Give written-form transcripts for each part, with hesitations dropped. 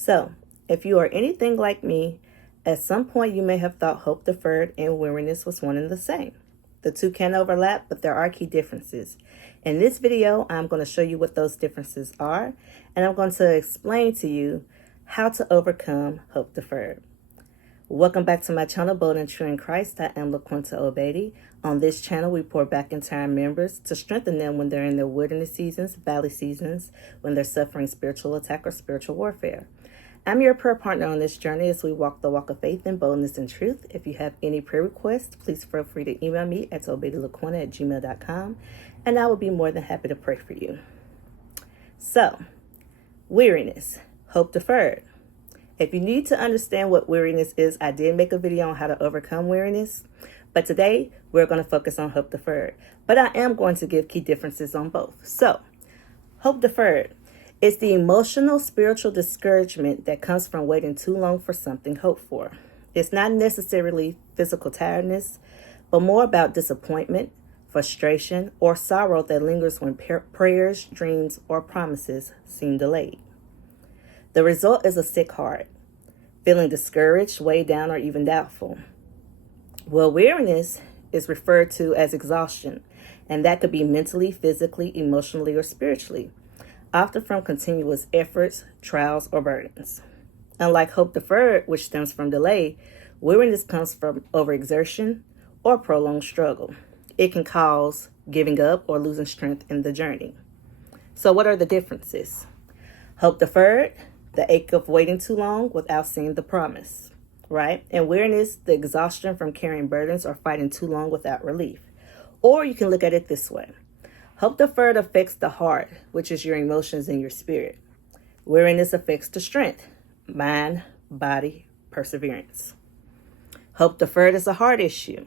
So, if you are anything like me, at some point you may have thought hope deferred and weariness was one and the same. The two can overlap, but there are key differences. In this video, I'm going to show you what those differences are, and I'm going to explain to you how to overcome hope deferred. Welcome back to my channel, Bold and True in Christ. I am LaQuinta Obedi. On this channel, we pour back into our members to strengthen them when they're in their wilderness seasons, valley seasons, when they're suffering spiritual attack or spiritual warfare. I'm your prayer partner on this journey as we walk the walk of faith in boldness and truth. If you have any prayer requests, please feel free to email me at obedilaquinta@gmail.com, and I will be more than happy to pray for you. So, weariness, hope deferred. If you need to understand what weariness is, I did make a video on how to overcome weariness, but today we're going to focus on hope deferred. But I am going to give key differences on both. So, hope deferred is the emotional, spiritual discouragement that comes from waiting too long for something hoped for. It's not necessarily physical tiredness, but more about disappointment, frustration, or sorrow that lingers when prayers, dreams, or promises seem delayed. The result is a sick heart, feeling discouraged, weighed down, or even doubtful. Well, weariness is referred to as exhaustion, and that could be mentally, physically, emotionally, or spiritually, often from continuous efforts, trials, or burdens. Unlike hope deferred, which stems from delay, weariness comes from overexertion or prolonged struggle. It can cause giving up or losing strength in the journey. So what are the differences? Hope deferred, the ache of waiting too long without seeing the promise, right? And weariness, the exhaustion from carrying burdens or fighting too long without relief. Or you can look at it this way. Hope deferred affects the heart, which is your emotions and your spirit. Weariness affects the strength, mind, body, perseverance. Hope deferred is a heart issue.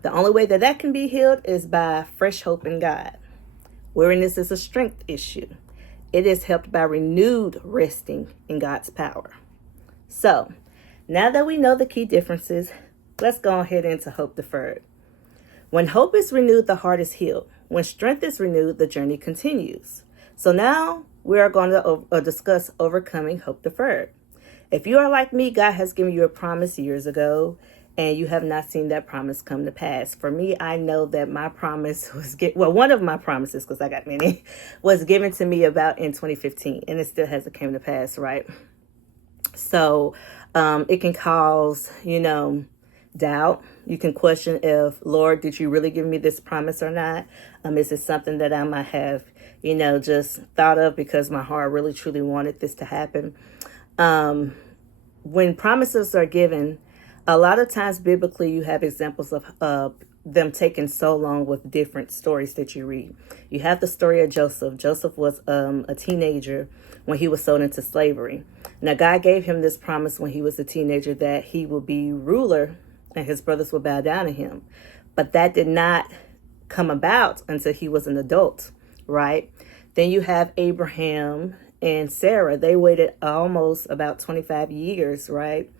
The only way that can be healed is by fresh hope in God. Weariness is a strength issue. It is helped by renewed resting in God's power. So, now that we know the key differences, let's go ahead into hope deferred. When hope is renewed, the heart is healed. When strength is renewed, the journey continues. So now we are going to discuss overcoming hope deferred. If you are like me, God has given you a promise years ago, and you have not seen that promise come to pass. For me, I know that my promise was, one of my promises, because I got many, was given to me about in 2015, and it still hasn't come to pass, right? So it can cause, doubt. You can question if, Lord, did you really give me this promise or not? Is it something that I might have, just thought of because my heart really, truly wanted this to happen? When promises are given, a lot of times biblically you have examples of them taking so long with different stories that you read. You have the story of Joseph. Joseph was a teenager when he was sold into slavery. Now God gave him this promise when he was a teenager that he would be ruler and his brothers would bow down to him. But that did not come about until he was an adult, right? Then you have Abraham and Sarah. They waited almost about 25 years, right?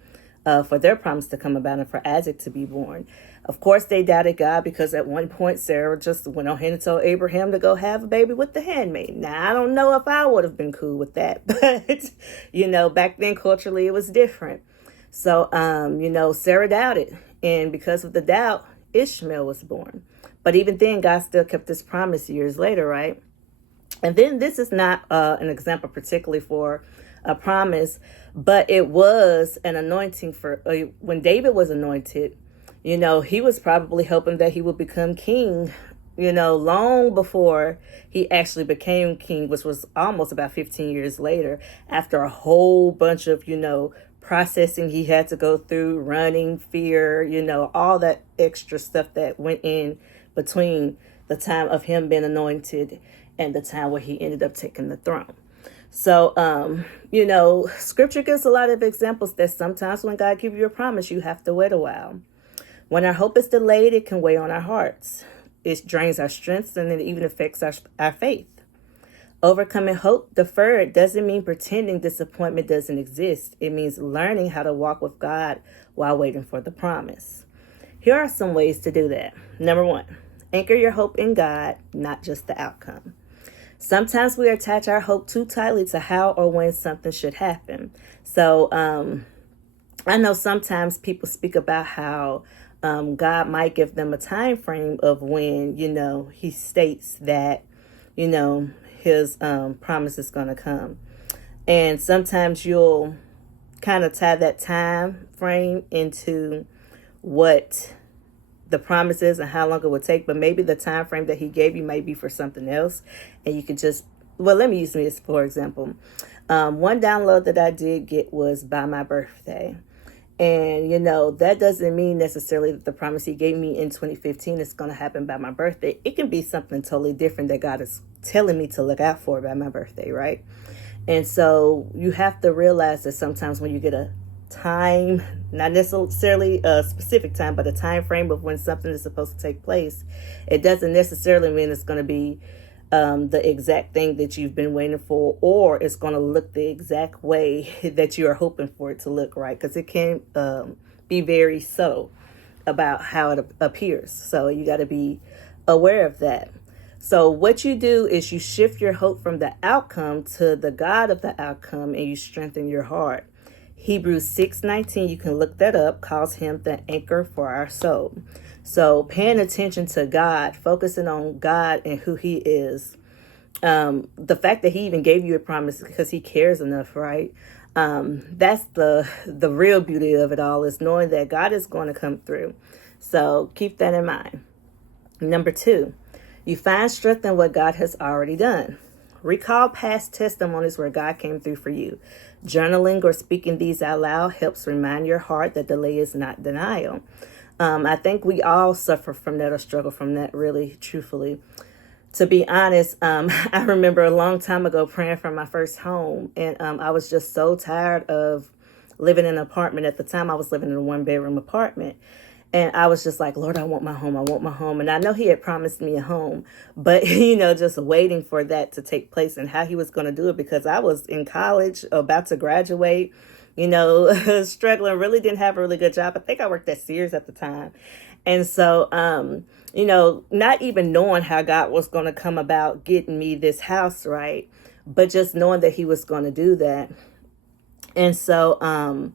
For their promise to come about and for Isaac to be born. Of course, they doubted God because at one point, Sarah just went on ahead and told Abraham to go have a baby with the handmaid. Now, I don't know if I would have been cool with that, but, back then culturally it was different. So, Sarah doubted, and because of the doubt, Ishmael was born. But even then, God still kept this promise years later, right? And then this is not an example particularly for a promise, but it was an anointing for when David was anointed. He was probably hoping that he would become king, long before he actually became king, which was almost about 15 years later, after a whole bunch of, processing he had to go through, running, fear, all that extra stuff that went in between the time of him being anointed and the time where he ended up taking the throne. So, scripture gives a lot of examples that sometimes when God gives you a promise, you have to wait a while. When our hope is delayed, it can weigh on our hearts. It drains our strength and it even affects our faith. Overcoming hope deferred doesn't mean pretending disappointment doesn't exist. It means learning how to walk with God while waiting for the promise. Here are some ways to do that. Number one, anchor your hope in God, not just the outcome. Sometimes we attach our hope too tightly to how or when something should happen. So I know sometimes people speak about how God might give them a time frame of when, he states that, his promise is going to come. And sometimes you'll kind of tie that time frame into what the promise is and how long it would take, but maybe the time frame that he gave you might be for something else, and you could just, well, let me use me as for example. One download that I did get was by my birthday, and that doesn't mean necessarily that the promise he gave me in 2015 is going to happen by my birthday. It can be something totally different that God is telling me to look out for by my birthday, right? And so you have to realize that sometimes when you get a time, not necessarily a specific time, but a time frame of when something is supposed to take place, it doesn't necessarily mean it's going to be the exact thing that you've been waiting for, or it's going to look the exact way that you are hoping for it to look, right? Because it can be very subtle about how it appears. So you got to be aware of that. So what you do is you shift your hope from the outcome to the God of the outcome, and you strengthen your heart. Hebrews 6:19, you can look that up, calls him the anchor for our soul. So paying attention to God, focusing on God and who he is. The fact that he even gave you a promise because he cares enough, right? That's the real beauty of it all, is knowing that God is going to come through. So keep that in mind. Number 2, you find strength in what God has already done. Recall past testimonies where God came through for you. Journaling or speaking these out loud helps remind your heart that delay is not denial. I think we all suffer from that or struggle from that, really, truthfully. To be honest, I remember a long time ago praying for my first home, and I was just so tired of living in an apartment. At the time, I was living in a 1-bedroom apartment. And I was just like, Lord, I want my home. I want my home. And I know he had promised me a home, but, just waiting for that to take place and how he was going to do it, because I was in college, about to graduate, struggling, really didn't have a really good job. I think I worked at Sears at the time. And so, not even knowing how God was going to come about getting me this house, right? But just knowing that he was going to do that. And so,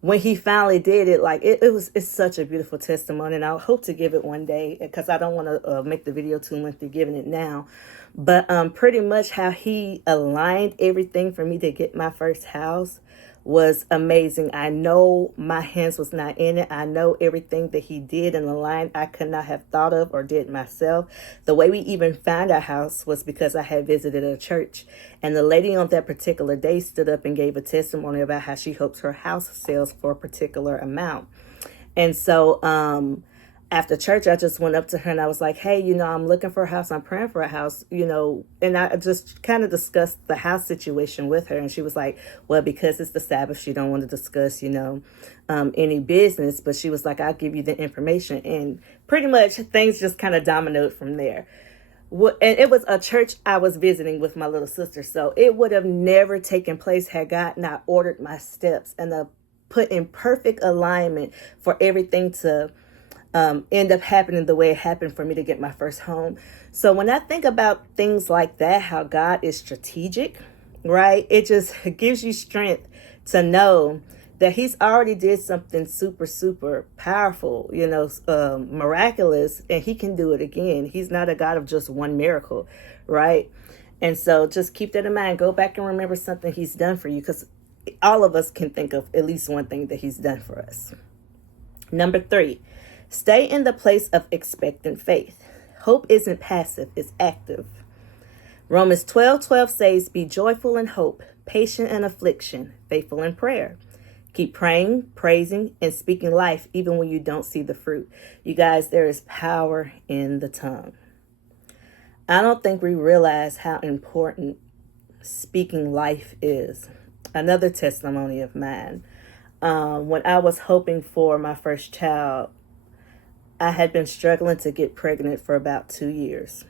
when he finally did it, it's such a beautiful testimony, and I hope to give it one day, because I don't want to make the video too lengthy giving it now. But pretty much how he aligned everything for me to get my first house was amazing. I know my hands was not in it. I know everything that he did and aligned I could not have thought of or did myself. The way we even found our house was because I had visited a church, and the lady on that particular day stood up and gave a testimony about how she hopes her house sells for a particular amount. And so after church, I just went up to her and I was like, hey, I'm looking for a house. I'm praying for a house, and I just kind of discussed the house situation with her. And she was like, well, because it's the Sabbath, she don't want to discuss, any business. But she was like, I'll give you the information. And pretty much things just kind of dominoed from there. And it was a church I was visiting with my little sister. So it would have never taken place had God not ordered my steps and put in perfect alignment for everything to end up happening the way it happened for me to get my first home. So when I think about things like that, how God is strategic, right? It just gives you strength to know that he's already did something super, super powerful, miraculous, and he can do it again. He's not a God of just one miracle, right? And so just keep that in mind. Go back and remember something he's done for you, because all of us can think of at least one thing that he's done for us. Number 3, stay in the place of expectant faith. Hope isn't passive, it's active. Romans 12:12 says, be joyful in hope, patient in affliction, faithful in prayer. Keep praying, praising, and speaking life even when you don't see the fruit. You guys, there is power in the tongue. I don't think we realize how important speaking life is. Another testimony of mine. When I was hoping for my first child, I had been struggling to get pregnant for about 2 years.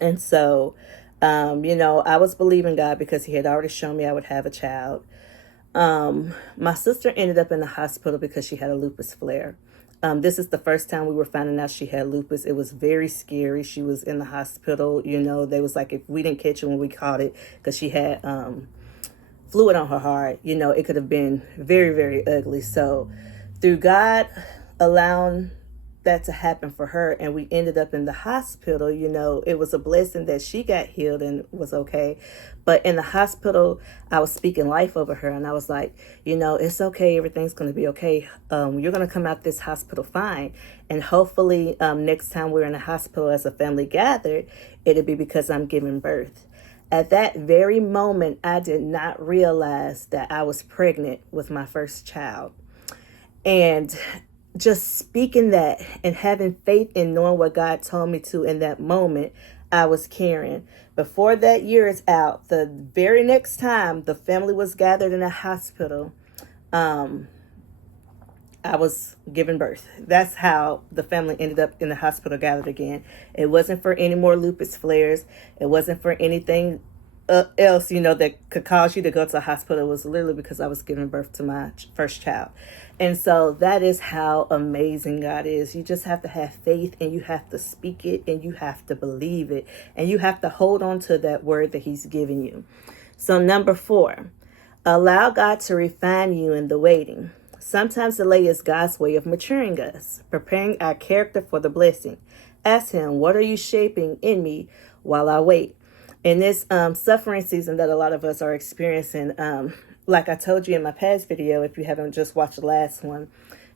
And so, I was believing God because he had already shown me I would have a child. My sister ended up in the hospital because she had a lupus flare. This is the first time we were finding out she had lupus. It was very scary. She was in the hospital. They was like, if we didn't catch it when we caught it, because she had fluid on her heart, it could have been very, very ugly. So through God allowing that to happen for her, and we ended up in the hospital, it was a blessing that she got healed and was okay. But in the hospital, I was speaking life over her, and I was like, it's okay, everything's going to be okay. You're going to come out this hospital fine, and hopefully next time we're in the hospital as a family gathered, it'll be because I'm giving birth. At that very moment, I did not realize that I was pregnant with my first child. And just speaking that and having faith in knowing what God told me to in that moment, I was carrying. Before that year is out, the very next time the family was gathered in a hospital, I was giving birth. That's how the family ended up in the hospital gathered again. It wasn't for any more lupus flares. It wasn't for anything else, that could cause you to go to the hospital. It was literally because I was giving birth to my first child. And so that is how amazing God is. You just have to have faith, and you have to speak it, and you have to believe it, and you have to hold on to that word that he's given you. So number 4, allow God to refine you in the waiting. Sometimes delay is God's way of maturing us, preparing our character for the blessing. Ask him, what are you shaping in me while I wait? In this suffering season that a lot of us are experiencing, like I told you in my past video, if you haven't just watched the last one,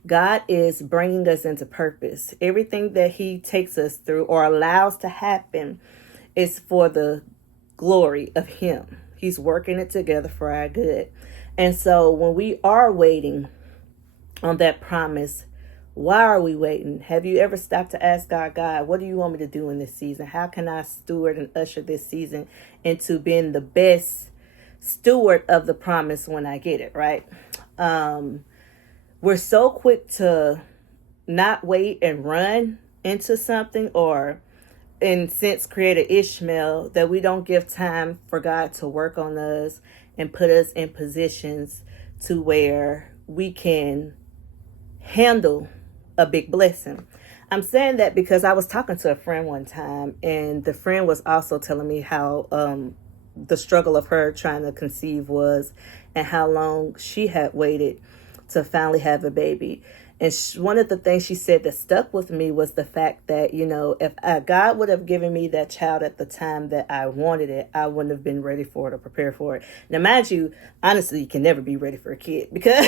God is bringing us into purpose. Everything that he takes us through or allows to happen is for the glory of him. He's working it together for our good. And so when we are waiting on that promise, why are we waiting? Have you ever stopped to ask God, what do you want me to do in this season? How can I steward and usher this season into being the best steward of the promise when I get it, right? We're so quick to not wait and run into something, or in sense create an Ishmael, that we don't give time for God to work on us and put us in positions to where we can handle a big blessing. I'm saying that because I was talking to a friend one time, and the friend was also telling me how the struggle of her trying to conceive was, and how long she had waited to finally have a baby. And one of the things she said that stuck with me was the fact that, if God would have given me that child at the time that I wanted it, I wouldn't have been ready for it or prepared for it. Now, mind you, honestly, you can never be ready for a kid, because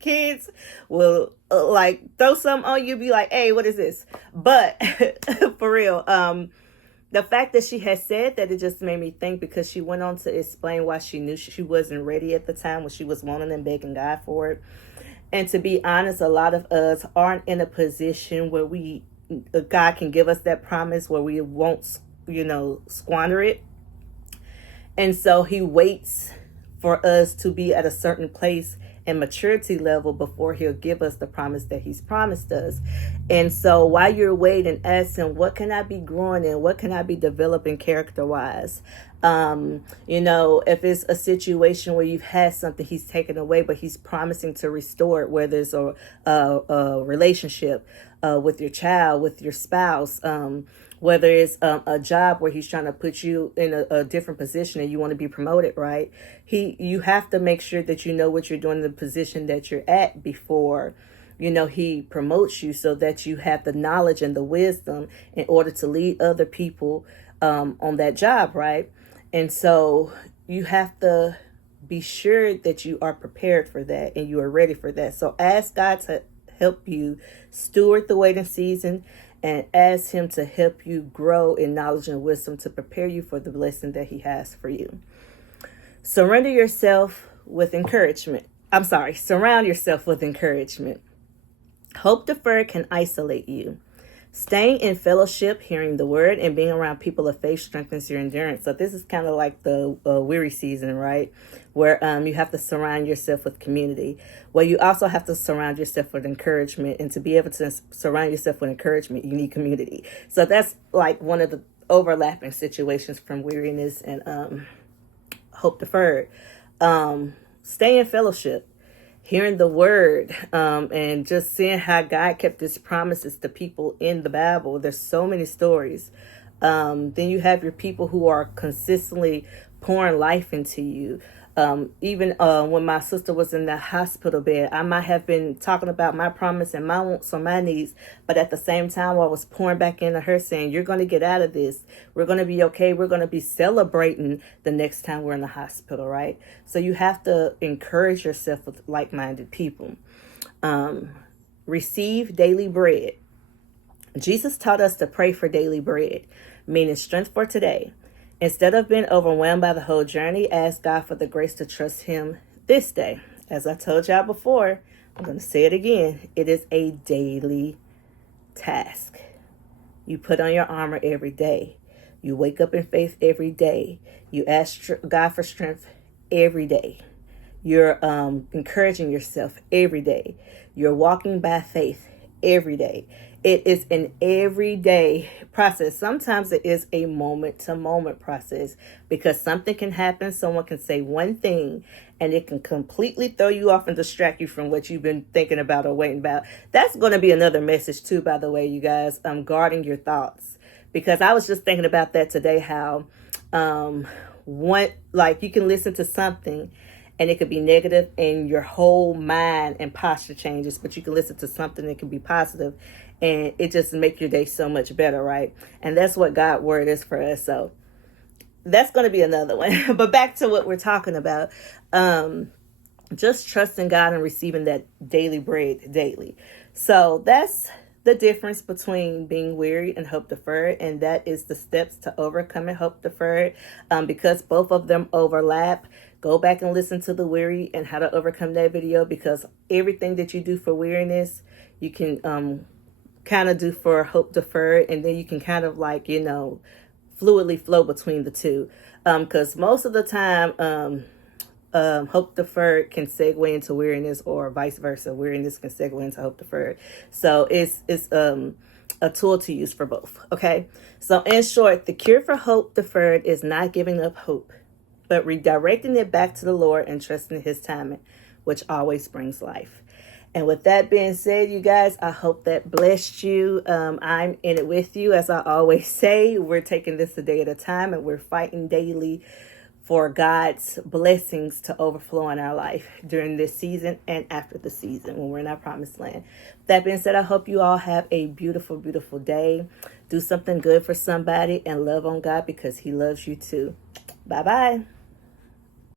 kids will throw something on you, be like, hey, what is this? But for real, the fact that she had said that, it just made me think, because she went on to explain why she knew she wasn't ready at the time when she was wanting and begging God for it. And to be honest, a lot of us aren't in a position where God can give us that promise where we won't, squander it. And so he waits for us to be at a certain place and maturity level before he'll give us the promise that he's promised us. And so while you're waiting, ask him, what can I be growing in? What can I be developing character-wise? If it's a situation where you've had something he's taken away, but he's promising to restore it, where there's a relationship with your child, with your spouse, whether it's a job where he's trying to put you in a different position and you want to be promoted, right? You have to make sure that you know what you're doing in the position that you're at before, he promotes you, so that you have the knowledge and the wisdom in order to lead other people on that job, right? And so you have to be sure that you are prepared for that and you are ready for that. So ask God to help you steward the waiting season, and ask him to help you grow in knowledge and wisdom to prepare you for the blessing that he has for you. Surround yourself with encouragement. Hope deferred can isolate you. Staying in fellowship, hearing the word, and being around people of faith strengthens your endurance. So this is kind of like the weary season, right? Where you have to surround yourself with community. Well, you also have to surround yourself with encouragement. And to be able to surround yourself with encouragement, you need community. So that's like one of the overlapping situations from weariness and hope deferred. Stay in fellowship. hearing the word, and just seeing how God kept his promises to people in the Bible. There's so many stories. Then you have your people who are consistently pouring life into you. Even when my sister was in the hospital bed, I might have been talking about my promise and my wants or my needs, but at the same time, I was pouring back into her saying, you're going to get out of this. We're going to be okay. We're going to be celebrating the next time we're in the hospital, right? So you have to encourage yourself with like-minded people. Receive daily bread. Jesus taught us to pray for daily bread, meaning strength for today. Instead of being overwhelmed by the whole journey, ask God for the grace to trust him this day. As I told y'all before, I'm going to say it again. It is a daily task. You put on your armor every day. You wake up in faith every day. You ask God for strength every day. You're encouraging yourself every day. You're walking by faith every day. It is an everyday process. Sometimes it is a moment-to-moment process because something can happen. Someone can say one thing and it can completely throw you off and distract you from what you've been thinking about or waiting about. That's going to be another message too, by the way, you guys. Guarding your thoughts. Because I was just thinking about that today, how you can listen to something and it could be negative and your whole mind and posture changes, but you can listen to something that can be positive and it just make your day so much better, right? And that's what God's word is for us. So that's going to be another one. But back to what we're talking about. Just trusting God and receiving that daily bread daily. So that's the difference between being weary and hope deferred, and that is the steps to overcoming hope deferred. Because both of them overlap, go back and listen to the weary and how to overcome that video, because everything that you do for weariness, you can kind of do for hope deferred, and then you can kind of fluidly flow between the two. Because most of the time, hope deferred can segue into weariness, or vice versa. Weariness can segue into hope deferred. So it's a tool to use for both. Okay. So in short, the cure for hope deferred is not giving up hope, but redirecting it back to the Lord and trusting his timing, which always brings life. And with that being said, you guys, I hope that blessed you. I'm in it with you. As I always say, we're taking this a day at a time, and we're fighting daily for God's blessings to overflow in our life during this season and after the season when we're in our promised land. That being said, I hope you all have a beautiful, beautiful day. Do something good for somebody and love on God because he loves you too. Bye-bye.